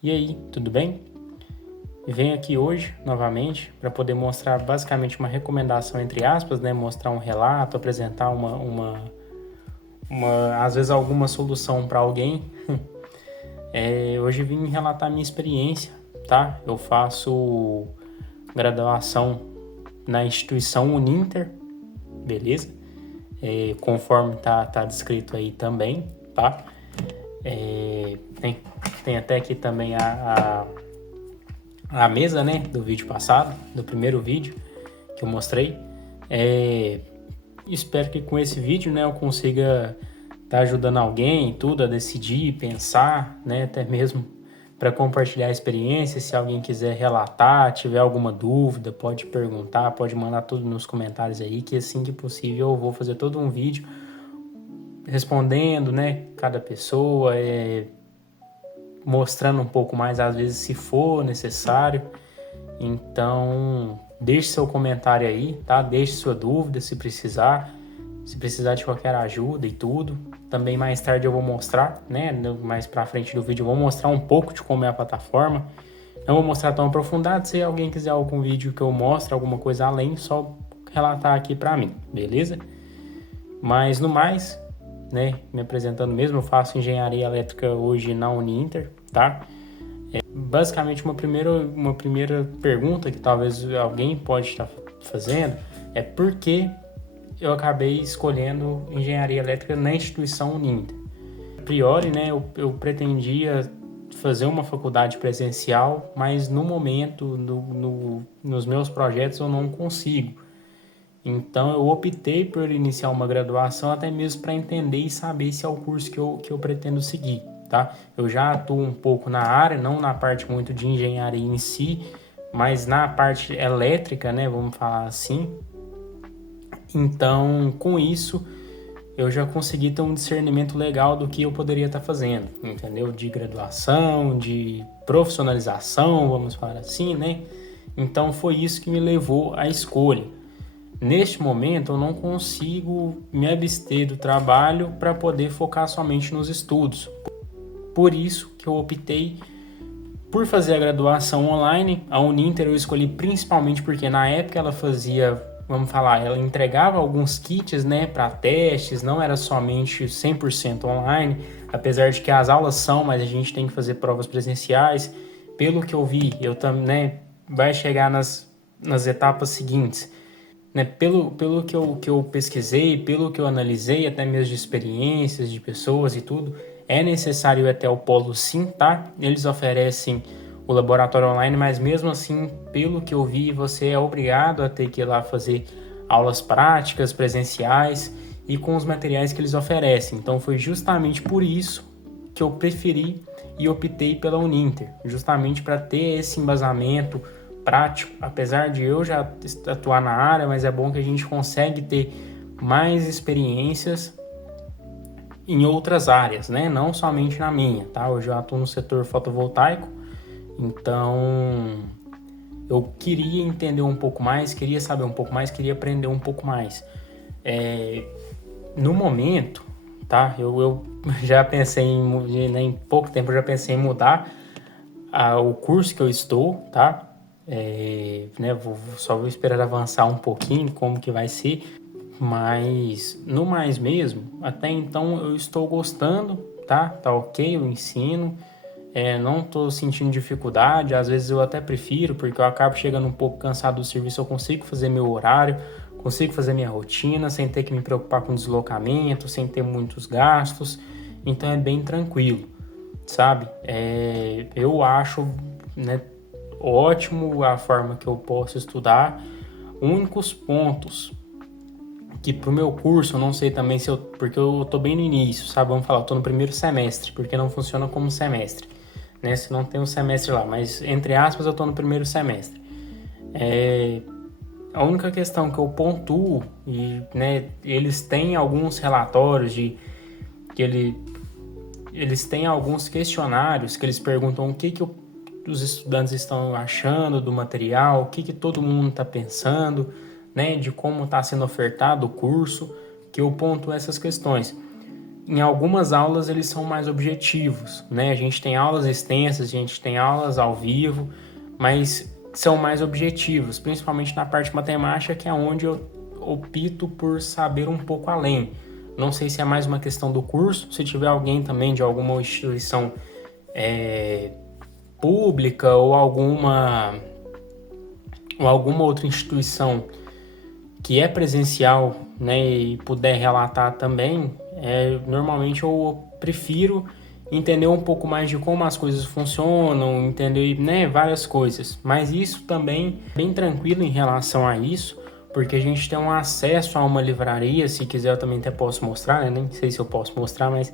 E aí, tudo bem? Venho aqui hoje, novamente, para poder mostrar basicamente uma recomendação, entre aspas, né? Mostrar um relato, apresentar às vezes alguma solução para alguém. Hoje vim relatar minha experiência, tá? Eu faço graduação na instituição Uninter, beleza? Conforme tá descrito aí também, tá? Tem até aqui também a mesa, né, do vídeo passado, do primeiro vídeo que eu mostrei. Espero que com esse vídeo, né, eu consiga estar ajudando alguém, tudo a decidir, pensar, né, até mesmo para compartilhar a experiência. Se alguém quiser relatar, tiver alguma dúvida, pode perguntar, pode mandar tudo nos comentários aí, que assim que possível eu vou fazer todo um vídeo respondendo, né, cada pessoa, mostrando um pouco mais, às vezes, se for necessário. Então, deixe seu comentário aí, tá? Deixe sua dúvida se precisar de qualquer ajuda e tudo. Também mais tarde eu vou mostrar, né? Mais pra frente do vídeo eu vou mostrar um pouco de como é a plataforma. Não vou mostrar tão aprofundado. Se alguém quiser algum vídeo que eu mostre, alguma coisa além, só relatar aqui pra mim, beleza? Mas no mais, né? Me apresentando mesmo, eu faço engenharia elétrica hoje na Uninter, tá? Basicamente, uma primeira pergunta que talvez alguém pode estar fazendo é por que eu acabei escolhendo engenharia elétrica na instituição Uninter. A priori, né, eu pretendia fazer uma faculdade presencial, mas no momento, nos meus projetos, eu não consigo. Então, eu optei por iniciar uma graduação até mesmo para entender e saber se é o curso que eu pretendo seguir, tá? Eu já atuo um pouco na área, não na parte muito de engenharia em si, mas na parte elétrica, né? Vamos falar assim. Então, com isso, eu já consegui ter um discernimento legal do que eu poderia estar fazendo, entendeu? De graduação, de profissionalização, vamos falar assim, né? Então, foi isso que me levou à escolha. Neste momento, eu não consigo me abster do trabalho para poder focar somente nos estudos. Por isso que eu optei por fazer a graduação online. A Uninter eu escolhi principalmente porque na época ela fazia, vamos falar, ela entregava alguns kits, né, para testes, não era somente 100% online, apesar de que as aulas são, mas a gente tem que fazer provas presenciais. Pelo que eu vi, eu também, né, vai chegar nas etapas seguintes. Né, pelo que eu pesquisei, pelo que eu analisei, até mesmo de experiências de pessoas e tudo, é necessário ir até o polo sim, tá? Eles oferecem o laboratório online, mas mesmo assim, pelo que eu vi, você é obrigado a ter que ir lá fazer aulas práticas, presenciais e com os materiais que eles oferecem. Então foi justamente por isso que eu preferi e optei pela Uninter, justamente para ter esse embasamento prático, apesar de eu já atuar na área, mas é bom que a gente consegue ter mais experiências em outras áreas, né? Não somente na minha, tá? Hoje eu atuo no setor fotovoltaico, então eu queria entender um pouco mais, queria saber um pouco mais, queria aprender um pouco mais. No momento, tá? Eu já pensei em pouco tempo eu já pensei em mudar o curso que eu estou, tá? Né, só vou esperar avançar um pouquinho como que vai ser, mas no mais mesmo, até então eu estou gostando, tá? Tá ok o ensino, não estou sentindo dificuldade, às vezes eu até prefiro, porque eu acabo chegando um pouco cansado do serviço, eu consigo fazer meu horário, consigo fazer minha rotina, sem ter que me preocupar com deslocamento, sem ter muitos gastos, então é bem tranquilo, sabe? Eu acho, né, ótimo a forma que eu posso estudar. Únicos pontos que pro meu curso, eu não sei também se eu... Porque eu tô bem no início, sabe? Vamos falar, eu tô no primeiro semestre, porque não funciona como semestre, né? Se não tem um semestre lá, mas entre aspas eu tô no primeiro semestre. A única questão que eu pontuo, e, né, eles têm alguns relatórios de que eles têm alguns questionários que eles perguntam o que os estudantes estão achando do material, o que todo mundo está pensando, né, de como está sendo ofertado o curso, que eu pontuo essas questões. em algumas aulas eles são mais objetivos, né? A gente tem aulas extensas, a gente tem aulas ao vivo, mas são mais objetivos, principalmente na parte matemática, que é onde eu opto por saber um pouco além. Não sei se é mais uma questão do curso, se tiver alguém também de alguma instituição pública ou alguma outra instituição que é presencial, né, e puder relatar também, normalmente eu prefiro entender um pouco mais de como as coisas funcionam, entender, né, várias coisas. Mas isso também bem tranquilo em relação a isso, porque a gente tem um acesso a uma livraria. Se quiser eu também até posso mostrar, né? Nem sei se eu posso mostrar, mas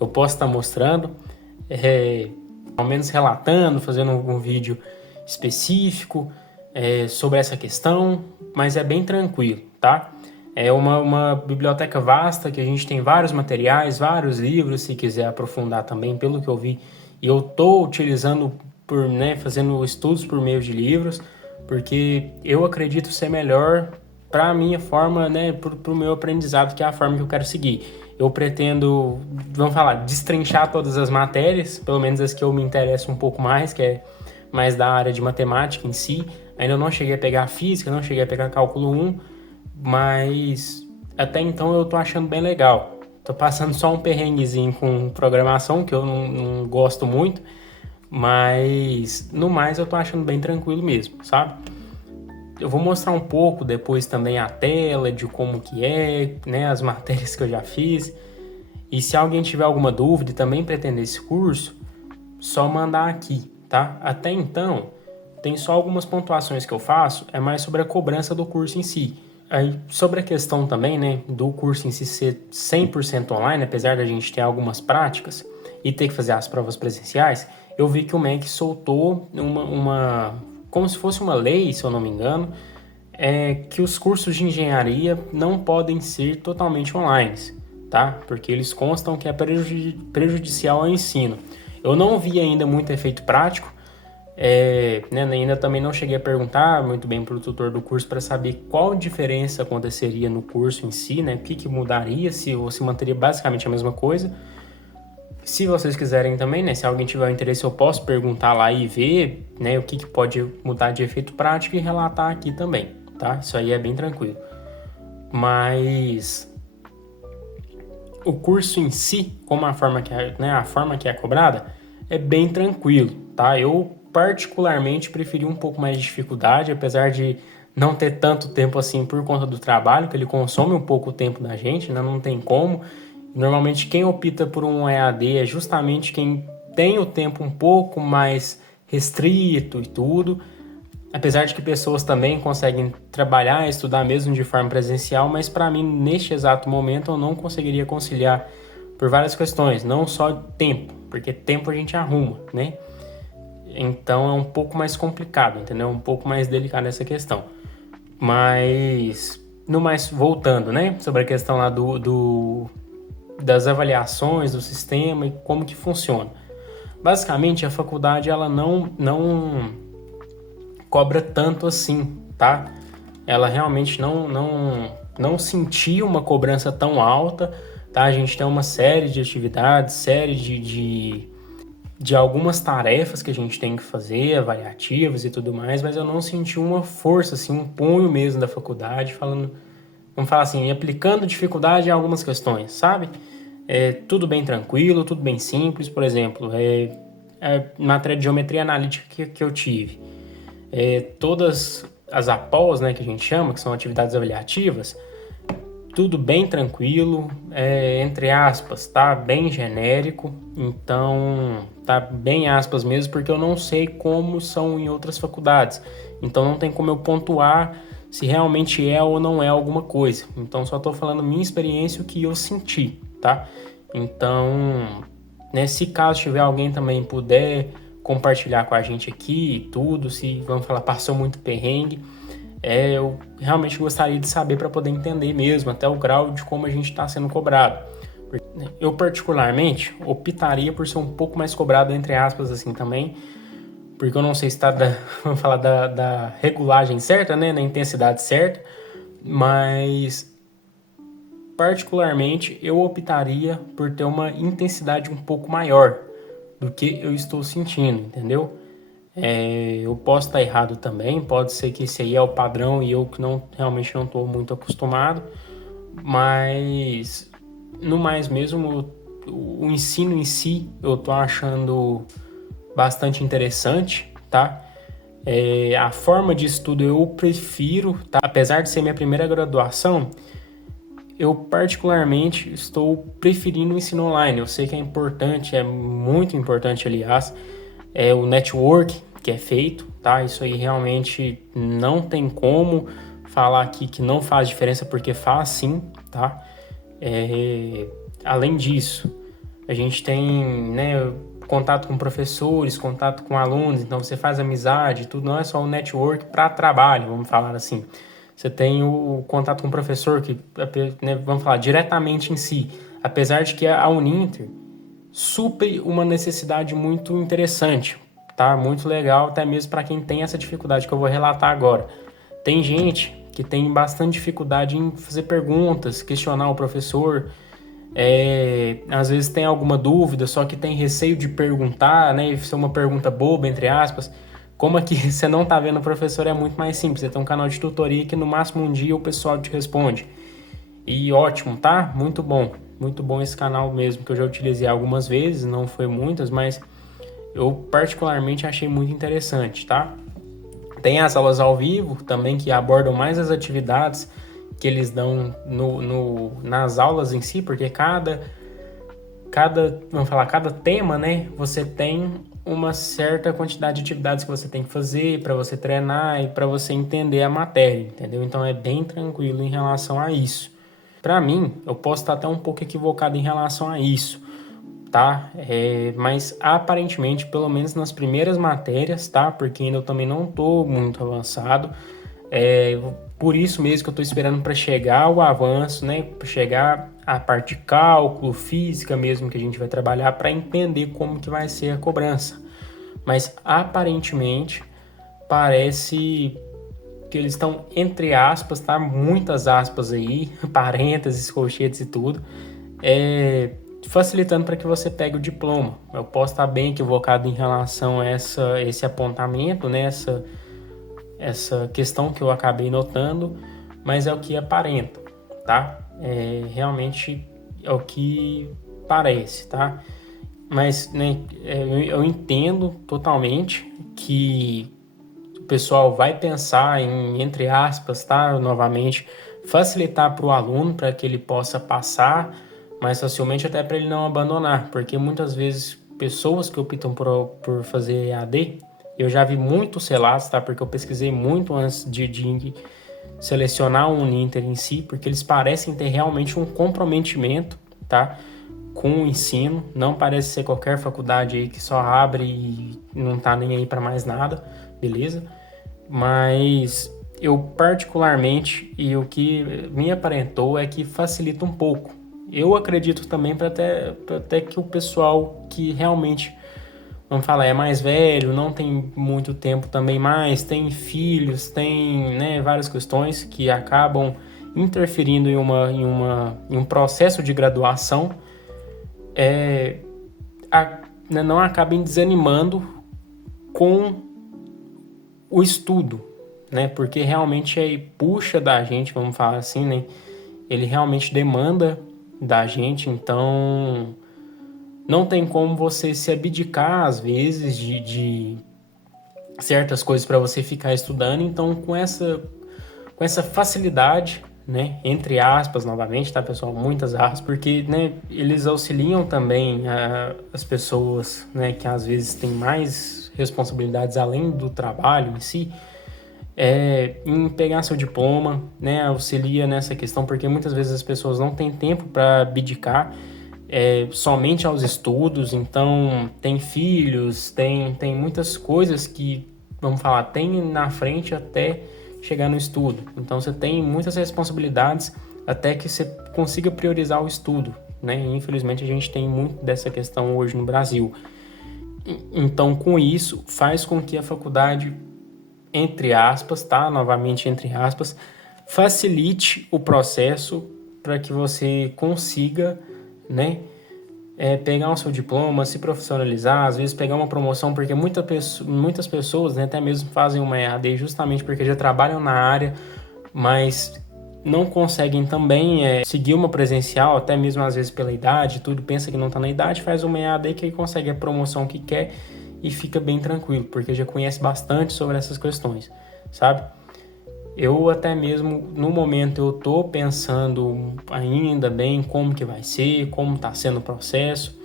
eu posso estar mostrando, ao menos relatando, fazendo um vídeo específico sobre essa questão, mas é bem tranquilo, tá? É uma biblioteca vasta, que a gente tem vários materiais, vários livros, se quiser aprofundar também, pelo que eu vi. E eu estou utilizando, fazendo estudos por meio de livros, porque eu acredito ser melhor para a minha forma, né, para o meu aprendizado, que é a forma que eu quero seguir. Eu pretendo, vamos falar, destrinchar todas as matérias, pelo menos as que eu me interesso um pouco mais, que é mais da área de matemática em si. Ainda não cheguei a pegar física, não cheguei a pegar cálculo 1, mas até então eu tô achando bem legal. Tô passando só um perrenguezinho com programação, que eu não gosto muito, mas no mais eu tô achando bem tranquilo mesmo, sabe? Eu vou mostrar um pouco depois também a tela de como que é, né, as matérias que eu já fiz. E se alguém tiver alguma dúvida e também pretender esse curso, só mandar aqui, tá? Até então, tem só algumas pontuações que eu faço, é mais sobre a cobrança do curso em si. Aí, sobre a questão também, né, do curso em si ser 100% online, apesar da gente ter algumas práticas e ter que fazer as provas presenciais, eu vi que o MEC soltou como se fosse uma lei, se eu não me engano, que os cursos de engenharia não podem ser totalmente online, tá? Porque eles constam que é prejudicial ao ensino. Eu não vi ainda muito efeito prático, né, ainda também não cheguei a perguntar muito bem para o tutor do curso para saber qual diferença aconteceria no curso em si, né? O que mudaria, se manteria basicamente a mesma coisa. Se vocês quiserem também, né, se alguém tiver interesse, eu posso perguntar lá e ver, né, o que pode mudar de efeito prático e relatar aqui também, tá? Isso aí é bem tranquilo. Mas o curso em si, como a forma que é cobrada, é bem tranquilo, tá? Eu particularmente preferi um pouco mais de dificuldade, apesar de não ter tanto tempo assim por conta do trabalho, que ele consome um pouco o tempo da gente, né? Não tem como. Normalmente quem opta por um EAD é justamente quem tem o tempo um pouco mais restrito e tudo, apesar de que pessoas também conseguem trabalhar e estudar mesmo de forma presencial, mas para mim, neste exato momento, eu não conseguiria conciliar por várias questões, não só tempo, porque tempo a gente arruma, né? Então é um pouco mais complicado, entendeu? Um pouco mais delicado essa questão. Mas, voltando, né? Sobre a questão lá das avaliações do sistema e como que funciona. Basicamente, a faculdade ela não cobra tanto assim, tá? Ela realmente não sentiu uma cobrança tão alta, tá? A gente tem uma série de atividades, série de algumas tarefas que a gente tem que fazer, avaliativas e tudo mais, mas eu não senti uma força, assim, um punho mesmo da faculdade falando, vamos falar assim, aplicando dificuldade em algumas questões, sabe? Tudo bem tranquilo, tudo bem simples. Por exemplo, matéria de geometria analítica que eu tive, todas as APOs, né, que a gente chama, que são atividades avaliativas, tudo bem tranquilo, entre aspas, tá bem genérico, então tá bem aspas mesmo, porque eu não sei como são em outras faculdades, então não tem como eu pontuar se realmente é ou não é alguma coisa, então só tô falando minha experiência, o que eu senti, tá? Então, né, se caso tiver alguém também puder compartilhar com a gente aqui e tudo, se, vamos falar, passou muito perrengue, eu realmente gostaria de saber para poder entender mesmo até o grau de como a gente está sendo cobrado. Eu particularmente optaria por ser um pouco mais cobrado, entre aspas, assim também, porque eu não sei se está vamos falar da regulagem certa, né, na intensidade certa, mas particularmente, eu optaria por ter uma intensidade um pouco maior do que eu estou sentindo, entendeu? Eu posso estar errado também, pode ser que esse aí é o padrão e eu que realmente não estou muito acostumado, mas no mais mesmo, o ensino em si eu estou achando bastante interessante, tá? A forma de estudo eu prefiro, tá? Apesar de ser minha primeira graduação, eu particularmente estou preferindo o ensino online. Eu sei que é importante, é muito importante, aliás, o network que é feito, tá? Isso aí realmente não tem como falar aqui que não faz diferença, porque faz sim, tá? Além disso, a gente tem, né, contato com professores, contato com alunos, então você faz amizade, tudo, não é só o network para trabalho, vamos falar assim. Você tem o contato com o professor, que, né, vamos falar, diretamente em si. Apesar de que a Uninter supre uma necessidade muito interessante, tá? Muito legal, até mesmo para quem tem essa dificuldade que eu vou relatar agora. Tem gente que tem bastante dificuldade em fazer perguntas, questionar o professor, às vezes tem alguma dúvida, só que tem receio de perguntar, né? Ser uma pergunta boba, entre aspas. Como aqui você não tá vendo o professor, é muito mais simples. Você tem um canal de tutoria que no máximo um dia o pessoal te responde. E ótimo, tá? Muito bom. Muito bom esse canal mesmo, que eu já utilizei algumas vezes, não foi muitas, mas eu particularmente achei muito interessante, tá? Tem as aulas ao vivo também, que abordam mais as atividades que eles dão nas aulas em si, porque vamos falar, cada tema, né, você tem uma certa quantidade de atividades que você tem que fazer para você treinar e para você entender a matéria, entendeu? Então é bem tranquilo em relação a isso. Para mim, eu posso estar até um pouco equivocado em relação a isso, tá? Mas aparentemente, pelo menos nas primeiras matérias, tá? Porque ainda eu também não estou muito avançado. Por isso mesmo que eu estou esperando para chegar o avanço, né? Para chegar a parte de cálculo, física mesmo que a gente vai trabalhar para entender como que vai ser a cobrança. Mas aparentemente parece que eles estão entre aspas, tá? Muitas aspas aí, parênteses, colchetes e tudo, facilitando para que você pegue o diploma. Eu posso estar bem equivocado em relação a esse apontamento, né? Essa questão que eu acabei notando, mas é o que aparenta, tá? Realmente é o que parece, tá? Mas, né, eu entendo totalmente que o pessoal vai pensar em, entre aspas, tá? Novamente, facilitar para o aluno para que ele possa passar mais facilmente, até para ele não abandonar, porque muitas vezes pessoas que optam por fazer EAD, eu já vi muitos relatos, tá? Porque eu pesquisei muito antes de selecionar o Uninter em si, porque eles parecem ter realmente um comprometimento, tá? Com o ensino, não parece ser qualquer faculdade aí que só abre e não tá nem aí para mais nada, beleza? Mas eu particularmente, e o que me aparentou é que facilita um pouco. Eu acredito também para até que o pessoal que realmente, vamos falar, é mais velho, não tem muito tempo também mais, tem filhos, tem, né, várias questões que acabam interferindo em um processo de graduação, não acabem desanimando com o estudo, né? Porque realmente aí puxa da gente, vamos falar assim, né? Ele realmente demanda da gente, então não tem como você se abdicar às vezes de certas coisas para você ficar estudando. Então com essa facilidade, né, entre aspas novamente, tá, pessoal, muitas aspas, porque, né, eles auxiliam também as pessoas, né, que às vezes têm mais responsabilidades além do trabalho em si, em pegar seu diploma, né, auxilia nessa questão, porque muitas vezes as pessoas não têm tempo para abdicar somente aos estudos, então tem filhos, tem muitas coisas que, vamos falar, tem na frente até chegar no estudo. Então você tem muitas responsabilidades até que você consiga priorizar o estudo, né? E, infelizmente a gente tem muito dessa questão hoje no Brasil. Então com isso faz com que a faculdade, entre aspas, tá? Novamente entre aspas, facilite o processo para que você consiga, né, pegar o seu diploma, se profissionalizar, às vezes pegar uma promoção, porque muitas pessoas, né, até mesmo fazem uma EAD justamente porque já trabalham na área, mas não conseguem também seguir uma presencial, até mesmo às vezes pela idade, tudo, pensa que não está na idade, faz uma EAD que consegue a promoção que quer e fica bem tranquilo, porque já conhece bastante sobre essas questões, sabe? Eu até mesmo, no momento, eu tô pensando ainda bem como que vai ser, como está sendo o processo,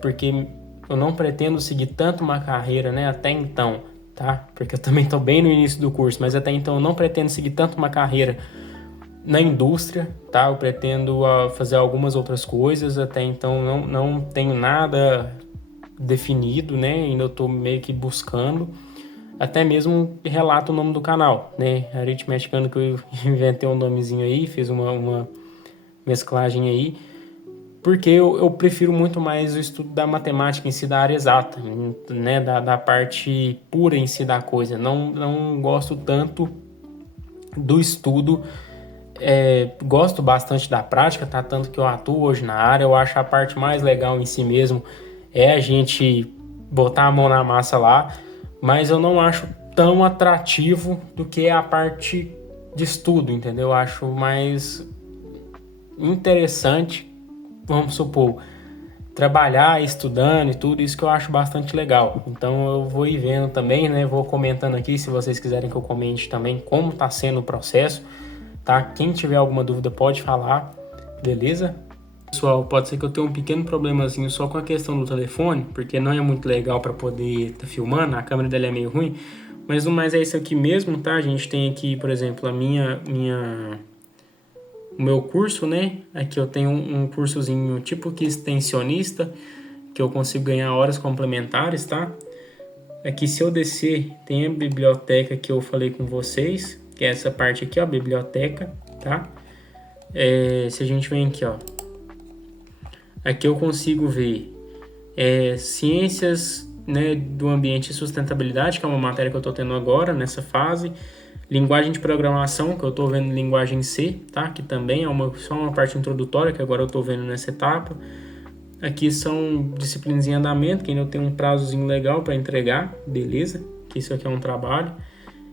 porque eu não pretendo seguir tanto uma carreira, né, até então, tá? Porque eu também tô bem no início do curso, mas até então eu não pretendo seguir tanto uma carreira na indústria, tá? Eu pretendo fazer algumas outras coisas, até então não tenho nada definido, né? Ainda eu tô meio que buscando. Até mesmo relato o nome do canal, né? Aritmeticando, que eu inventei um nomezinho aí, fiz uma mesclagem aí, porque eu prefiro muito mais o estudo da matemática em si, da área exata, né? Da parte pura em si da coisa. Não gosto tanto do estudo, gosto bastante da prática, tá? Tanto que eu atuo hoje na área, eu acho a parte mais legal em si mesmo a gente botar a mão na massa lá, mas eu não acho tão atrativo do que a parte de estudo, entendeu? Eu acho mais interessante, vamos supor, trabalhar estudando e tudo, isso que eu acho bastante legal. Então eu vou ir vendo também, né? Vou comentando aqui, se vocês quiserem que eu comente também como está sendo o processo, tá? Quem tiver alguma dúvida pode falar, beleza? Pessoal, pode ser que eu tenha um pequeno problemazinho só com a questão do telefone, porque não é muito legal para poder estar filmando, a câmera dele é meio ruim, mas no mais é isso aqui mesmo, tá? A gente tem aqui, por exemplo, o meu curso, né? Aqui eu tenho um cursozinho tipo que extensionista, que eu consigo ganhar horas complementares, tá? Aqui, se eu descer, tem a biblioteca que eu falei com vocês, que é essa parte aqui, ó, a biblioteca, tá? Se a gente vem aqui, ó, aqui eu consigo ver ciências, né, do ambiente e sustentabilidade, que é uma matéria que eu estou tendo agora, nessa fase. Linguagem de programação, que eu estou vendo linguagem C, tá? Que também é só uma parte introdutória, que agora eu estou vendo nessa etapa. Aqui são disciplinas em andamento, que ainda eu tenho um prazozinho legal para entregar, beleza? Que isso aqui é um trabalho.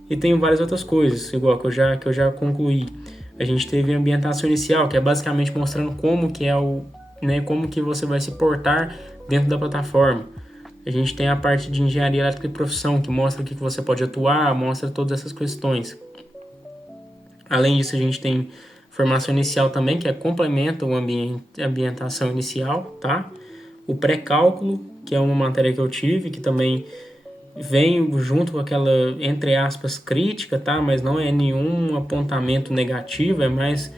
E tenho várias outras coisas, igual que eu já concluí. A gente teve a ambientação inicial, que é basicamente mostrando como que como que você vai se portar dentro da plataforma. A gente tem a parte de engenharia elétrica e profissão, que mostra o que você pode atuar, mostra todas essas questões. Além disso, a gente tem formação inicial também, que complementa a ambientação inicial, tá? O pré-cálculo, que é uma matéria que eu tive, que também vem junto com aquela, entre aspas, crítica, tá? Mas não é nenhum apontamento negativo, é mais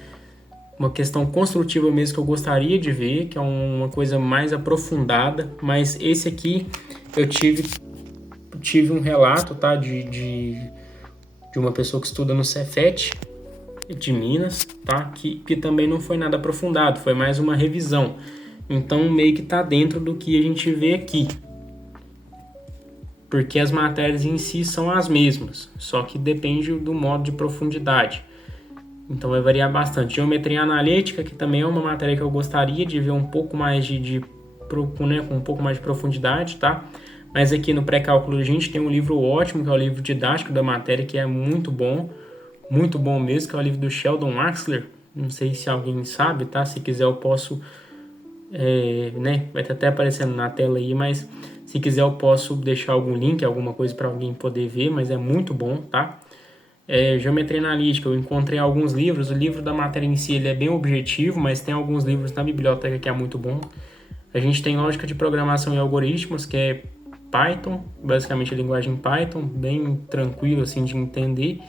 uma questão construtiva mesmo que eu gostaria de ver, que é uma coisa mais aprofundada, mas esse aqui eu tive um relato, tá, de uma pessoa que estuda no Cefet de Minas, tá, que também não foi nada aprofundado, foi mais uma revisão, então meio que tá dentro do que a gente vê aqui, porque as matérias em si são as mesmas, só que depende do modo de profundidade. Então vai variar bastante. Geometria analítica, que também é uma matéria que eu gostaria de ver um pouco mais com um pouco mais de profundidade, tá? Mas aqui no pré-cálculo a gente tem um livro ótimo, que é o livro didático da matéria, que é muito bom mesmo, que é o livro do Sheldon Axler. Não sei se alguém sabe, tá? Se quiser eu posso, vai estar até aparecendo na tela aí, mas se quiser eu posso deixar algum link, alguma coisa para alguém poder ver, mas é muito bom, tá? Geometria analítica, eu encontrei alguns livros. O livro da matéria em si ele é bem objetivo, mas tem alguns livros na biblioteca que é muito bom. A gente tem lógica de programação e algoritmos, que é Python, basicamente a linguagem Python, bem tranquilo assim de entender.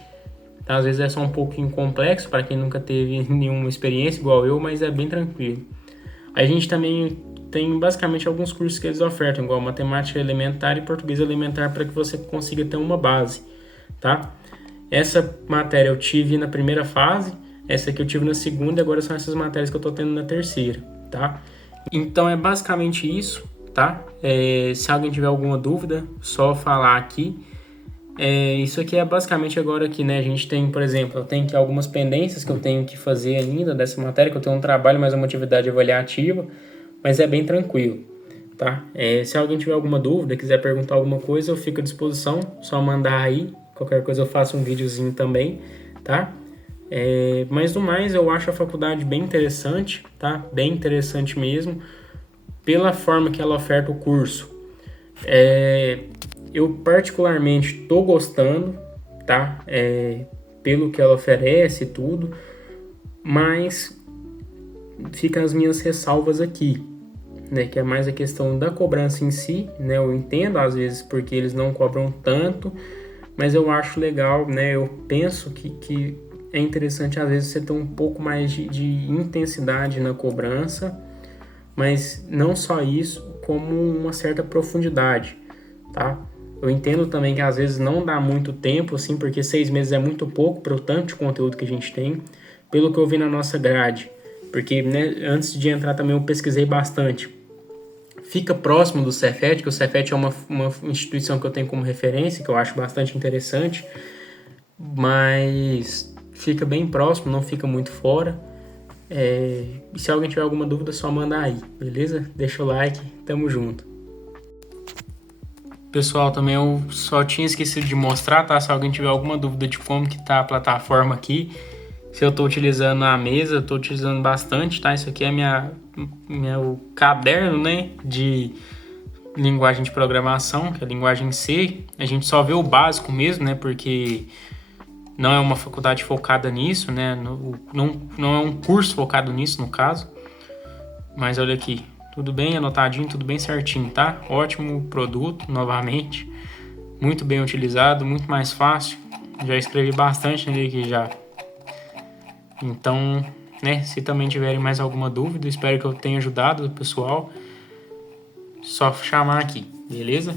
Às vezes é só um pouquinho complexo para quem nunca teve nenhuma experiência igual eu, mas é bem tranquilo. A gente também tem basicamente alguns cursos que eles ofertam, igual matemática elementar e português elementar, para que você consiga ter uma base, tá? Essa matéria eu tive na primeira fase, essa aqui eu tive na segunda, e agora são essas matérias que eu estou tendo na terceira, tá? Então é basicamente isso, tá? Se alguém tiver alguma dúvida, só falar aqui. Isso aqui é basicamente agora que, né, a gente tem, por exemplo, eu tenho aqui algumas pendências que eu tenho que fazer ainda dessa matéria, que eu tenho um trabalho, mais uma atividade avaliativa, mas é bem tranquilo, tá? Se alguém tiver alguma dúvida, quiser perguntar alguma coisa, eu fico à disposição, só mandar aí, qualquer coisa eu faço um videozinho também, tá? Mas no mais, eu acho a faculdade bem interessante, tá? Bem interessante mesmo, pela forma que ela oferta o curso. Eu particularmente estou gostando, tá? Pelo que ela oferece e tudo, mas ficam as minhas ressalvas aqui, né? Que é mais a questão da cobrança em si, né? Eu entendo às vezes porque eles não cobram tanto, mas eu acho legal, né? Eu penso que é interessante às vezes você ter um pouco mais de intensidade na cobrança, mas não só isso, como uma certa profundidade, tá? Eu entendo também que às vezes não dá muito tempo, assim, porque 6 meses é muito pouco para o tanto de conteúdo que a gente tem, pelo que eu vi na nossa grade. Porque, né, antes de entrar também eu pesquisei bastante. Fica próximo do Cefet, que o Cefet é uma instituição que eu tenho como referência, que eu acho bastante interessante, mas fica bem próximo, não fica muito fora. E se alguém tiver alguma dúvida, é só mandar aí, beleza? Deixa o like, tamo junto. Pessoal, também eu só tinha esquecido de mostrar, tá? Se alguém tiver alguma dúvida de como que tá a plataforma aqui, se eu tô utilizando a mesa, eu tô utilizando bastante, tá? Isso aqui é meu caderno, né? De linguagem de programação, que é a linguagem C. A gente só vê o básico mesmo, né? Porque não é uma faculdade focada nisso, né? Não é um curso focado nisso, no caso. Mas olha aqui, tudo bem anotadinho, tudo bem certinho, tá? Ótimo produto, novamente. Muito bem utilizado, muito mais fácil. Já escrevi bastante nele aqui já. Então, né, se também tiverem mais alguma dúvida, espero que eu tenha ajudado o pessoal. Só chamar aqui, beleza?